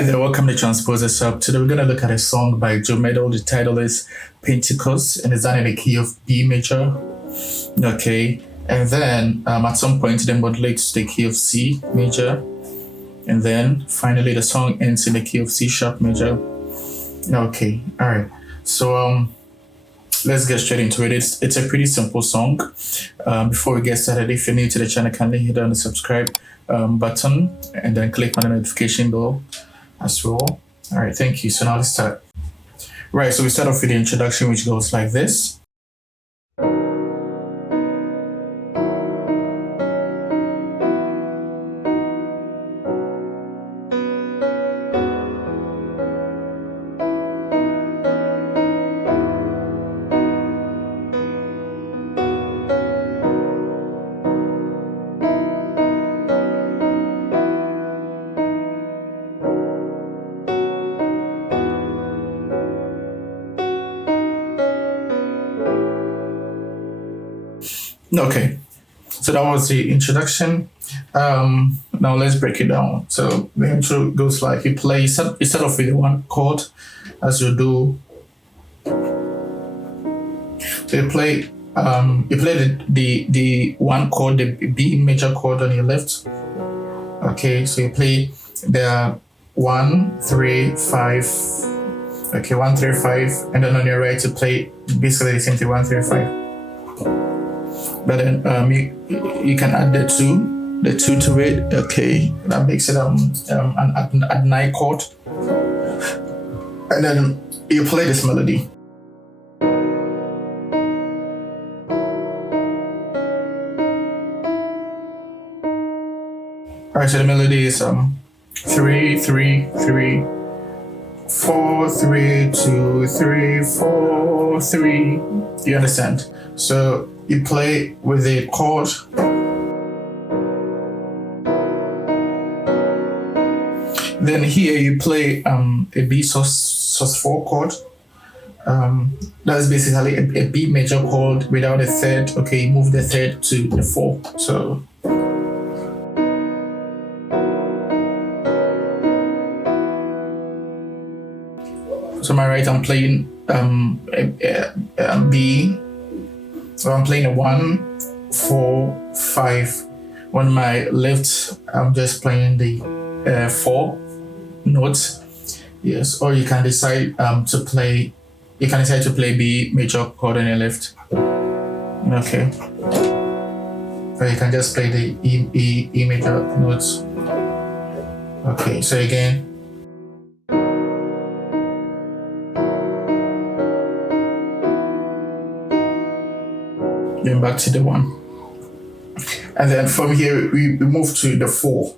Hi there, welcome to Transposers Up. Today we're going to look at a song by Mettle. The title is Pentecost and it's done in the key of B major. Okay, and then at some point it modulates to the key of C major. And then finally the song ends in the key of C sharp major. Okay, alright. So let's get straight into it. It's a pretty simple song. Before we get started, if you're new to the channel, kindly hit on the subscribe button and then click on the notification bell as well. All right, thank you. So now let's start. Right, so we start off with the introduction, which goes like this. Okay, so that was the introduction. Now let's break it down. So the intro goes like you start off with one chord as you do. So you play the one chord, the B major chord on your left. Okay, so you play the 1, 3, 5. Okay, 1, 3, 5, and then on your right you play basically the same thing, 1, 3, 5. But then you can add the two to it. Okay, that makes it an add 9 chord, and then you play this melody. Alright, so the melody is 3, 3, 3, 4, 3, 2, 3, 4, 3. You understand? So you play with a chord. Then here you play a B sus4 chord. That's basically a B major chord without a third. Okay, you move the third to the 4. So on my right I'm playing a B. So I'm playing a 1, 4, 5. On my left, I'm just playing the 4 notes. Yes, or you can decide to play. You can decide to play B major chord on your left. Okay. Or you can just play the E major notes. Okay. So again. Then back to the 1, and then from here we move to the 4.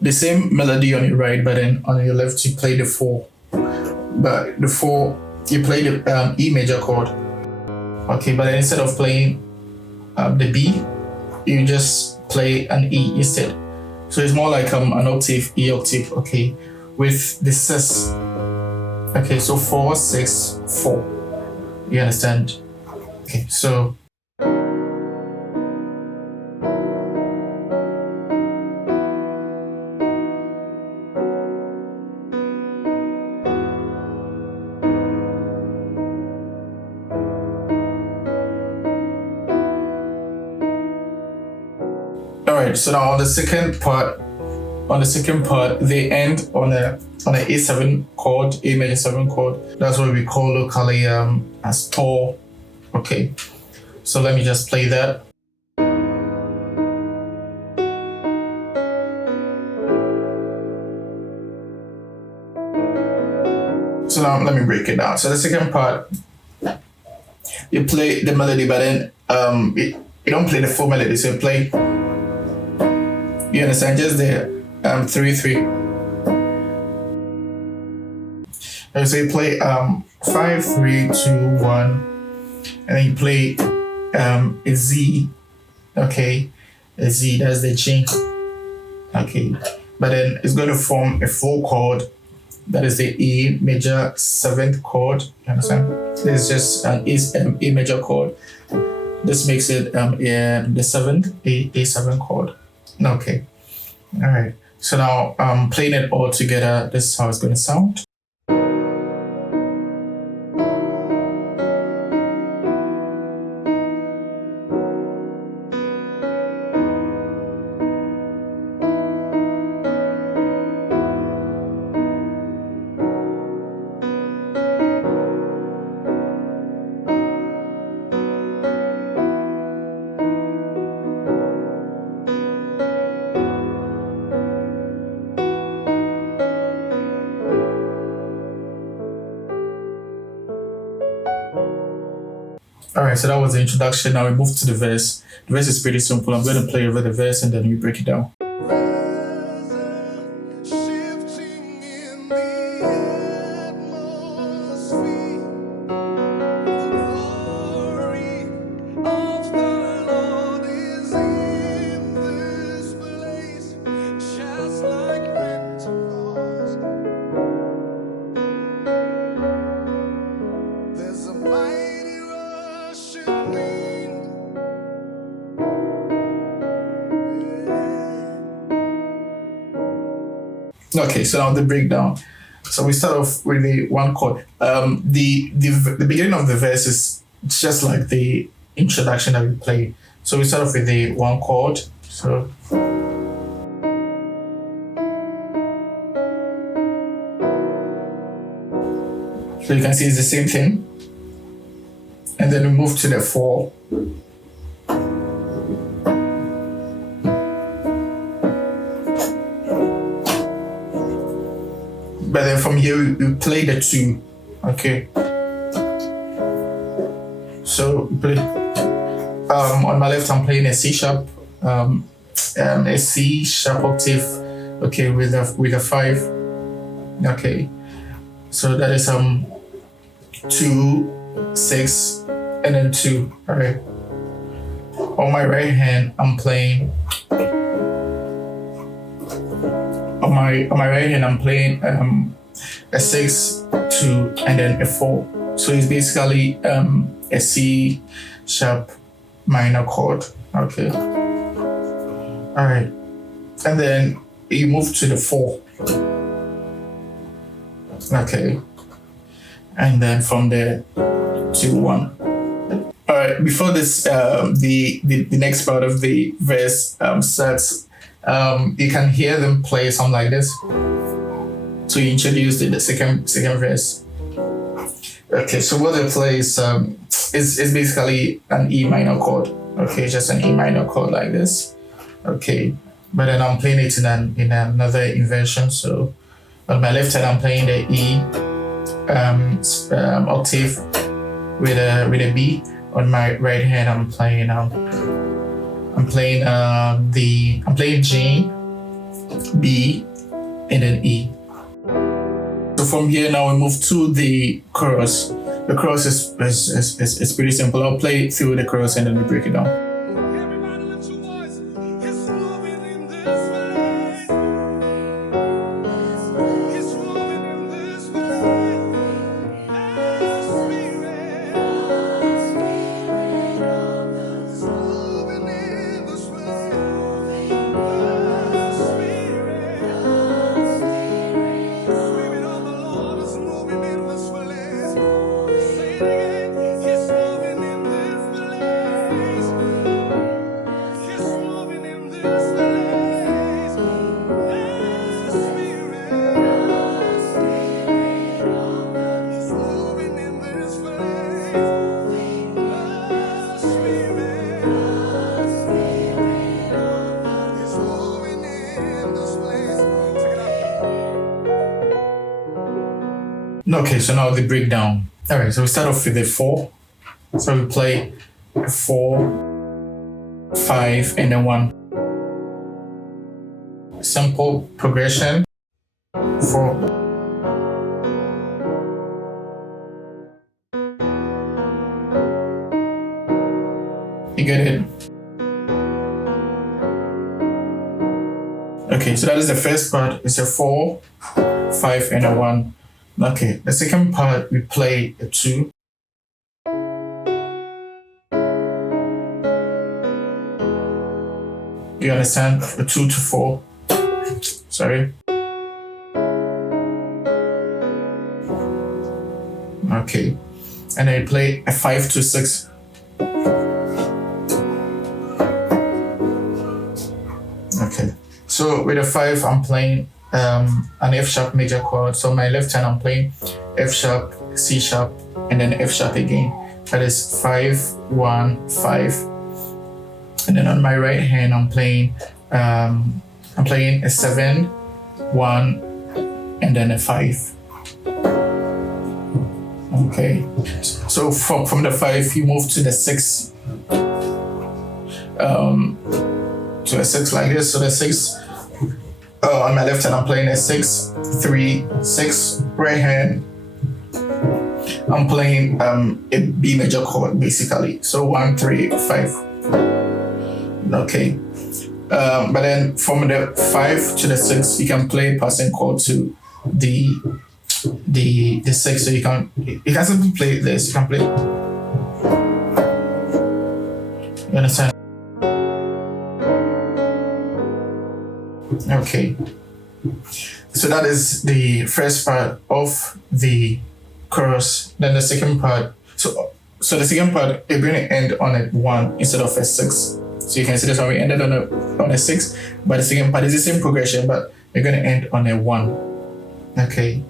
The same melody on your right, but then on your left you play the 4. But the 4 you play the E major chord. Okay, but then instead of playing the B, you just play an E instead. So it's more like an octave, E octave. Okay, with the sus. Okay, so 4, 6, 4. You understand? Okay, so alright, so now on the second part, they end on a A7 chord, A major 7 chord. That's what we call locally as tall. Okay, so let me just play that. So now let me break it down. So the second part, you play the melody, but then you don't play the full melody. So you play, you understand, just the 3, 3. And so you play 5, 3, 2, 1. And then you play a Z, okay, a Z, that's the G, okay, but then it's going to form a full chord, that is the E major 7th chord, you understand? This is just an E major chord. This makes it the 7th A7 chord. Okay, all right. So now playing it all together, this is how it's going to sound. All right, so that was the introduction. Now we move to the verse. The verse is pretty simple. I'm going to play over the verse and then we break it down. Shifting in the atmosphere, the glory of the Lord is in this place, just like Pentecost. There's a mighty rushing wind. Okay, so now the breakdown. So we start off with the one chord. The beginning of the verse is just like the introduction that we play. So we start off with the one chord. So you can see it's the same thing. And then we move to the 4. But then from here we play the 2. Okay. So we play on my left I'm playing a C sharp, a C sharp octave, okay, with a 5. Okay. So that is 2, 6, and then 2. Alright. On my right hand I'm playing a 6, 2, and then a 4. So it's basically a C sharp minor chord. Okay. Alright. And then you move to the 4. Okay. And then from there to 1. Alright, before this the next part of the verse starts, you can hear them play something like this. So you introduce the second verse. Okay, so what they play is basically an E minor chord. Okay, just an E minor chord like this. Okay, but then I'm playing it in another inversion. So on my left hand I'm playing the E octave with a B. On my right hand I'm playing G, B, and then E. So from here now we move to the chorus. The chorus is pretty simple. I'll play through the chorus and then we break it down. Everybody lift your voice. He's moving in this place. He's moving in this place. Spirit. He's moving in this place. Spirit of the Lord is moving in this place. Say it again. He's moving in this place. He's moving in this place. Spirit. He's moving in this place. Spirit. He's moving in this place. Check it out. Okay, so now the breakdown. Alright, so we start off with the 4. So we play 4, 5, and then 1. Simple progression. 4. You get it? Okay, so that is the first part. It's a 4, 5, and a 1. Okay, the second part we play a 2. You understand? A 2 to 4. So Sorry. Okay. And then you play a 5 to 6. Okay. So with a 5, I'm playing an F sharp major chord. So my left hand, I'm playing F sharp, C sharp, and then F sharp again. That is 5, 1, 5. And then on my right hand, I'm playing a 7, 1, and then a 5. Okay. So from the 5, you move to the 6. To a 6 like this. So the 6, on my left hand, I'm playing a 6, 3, 6. Right hand, I'm playing a B major chord basically. So 1, 3, 5. Okay. But then from the 5 to the 6, you can play passing chord to the 6. So you can simply play this. You can play. You understand? Okay. So that is the first part of the chorus. Then the second part. So the second part, we're going to end on a 1 instead of a 6. So you can see this one, we ended on a 6, but the second part is the same progression, but we're going to end on a 1. Okay.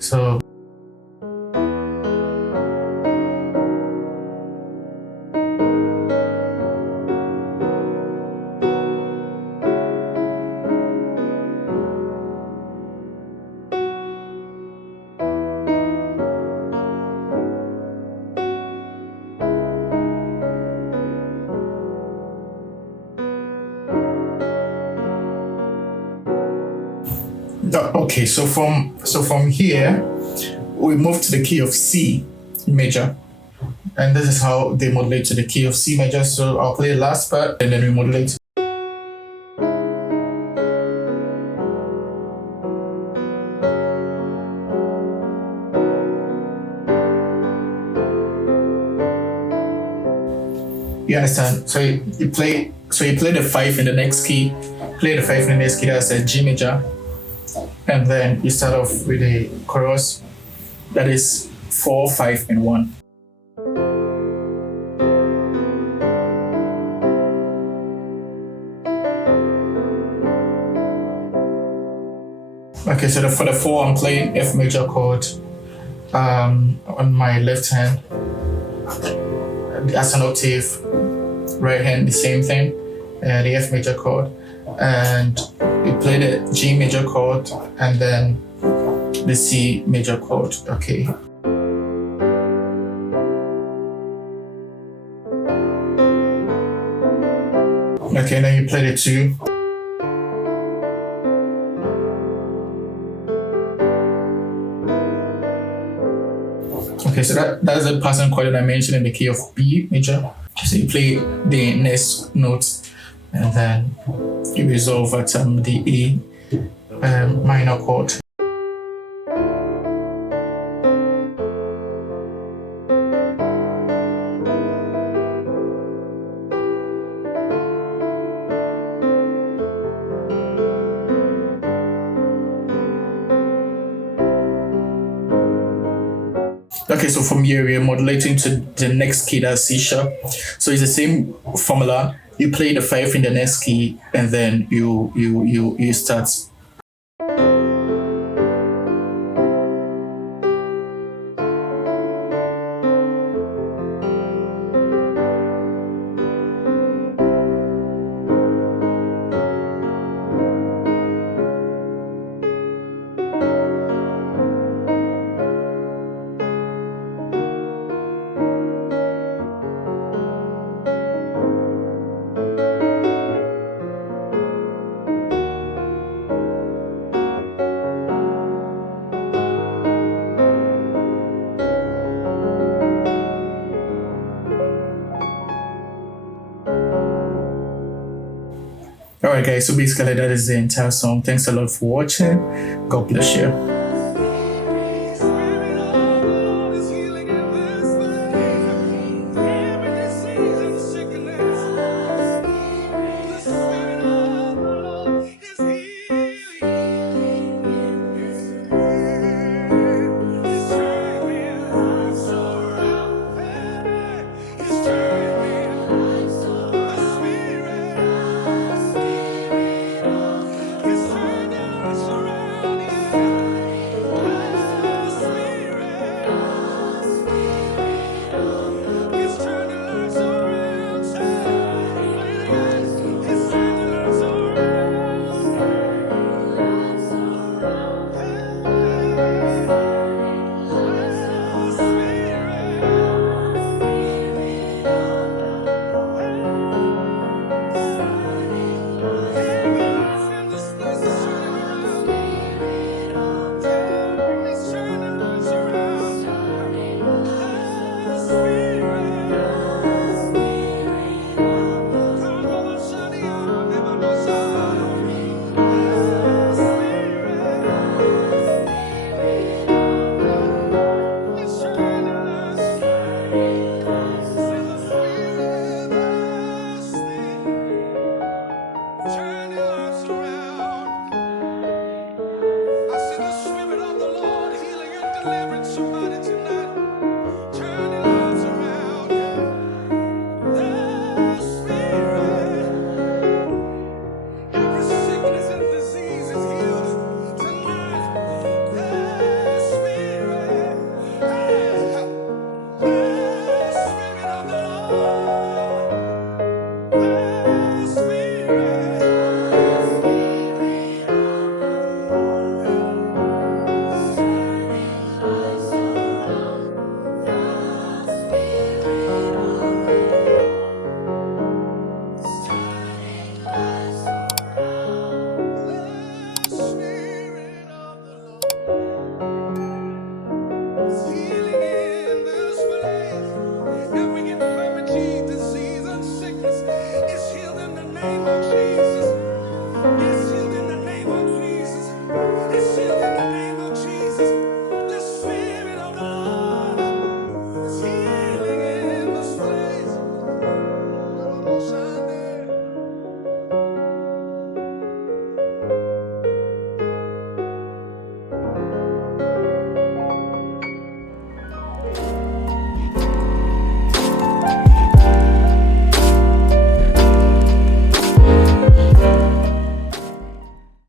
So okay, so from here we move to the key of C major, and this is how they modulate to the key of C major. So I'll play the last part and then we modulate. You understand? So you play the 5 in the next key, play the 5 in the next key, that's a G major. And then you start off with a chorus that is 4, 5, and 1. Okay, so for the 4, I'm playing F major chord on my left hand. That's an octave. Right hand, the same thing, the F major chord. And we play the G major chord and then the C major chord. Okay. Okay, then you play the 2. Okay, so that's the passing chord that I mentioned in the key of B major. So you play the next note and then you resolve at the A minor chord. Okay, so from here we're modulating to the next key, that's C sharp. So it's the same formula. You play the 5 in the next key and then you start. Alright guys, so basically that is the entire song. Thanks a lot for watching. God bless you.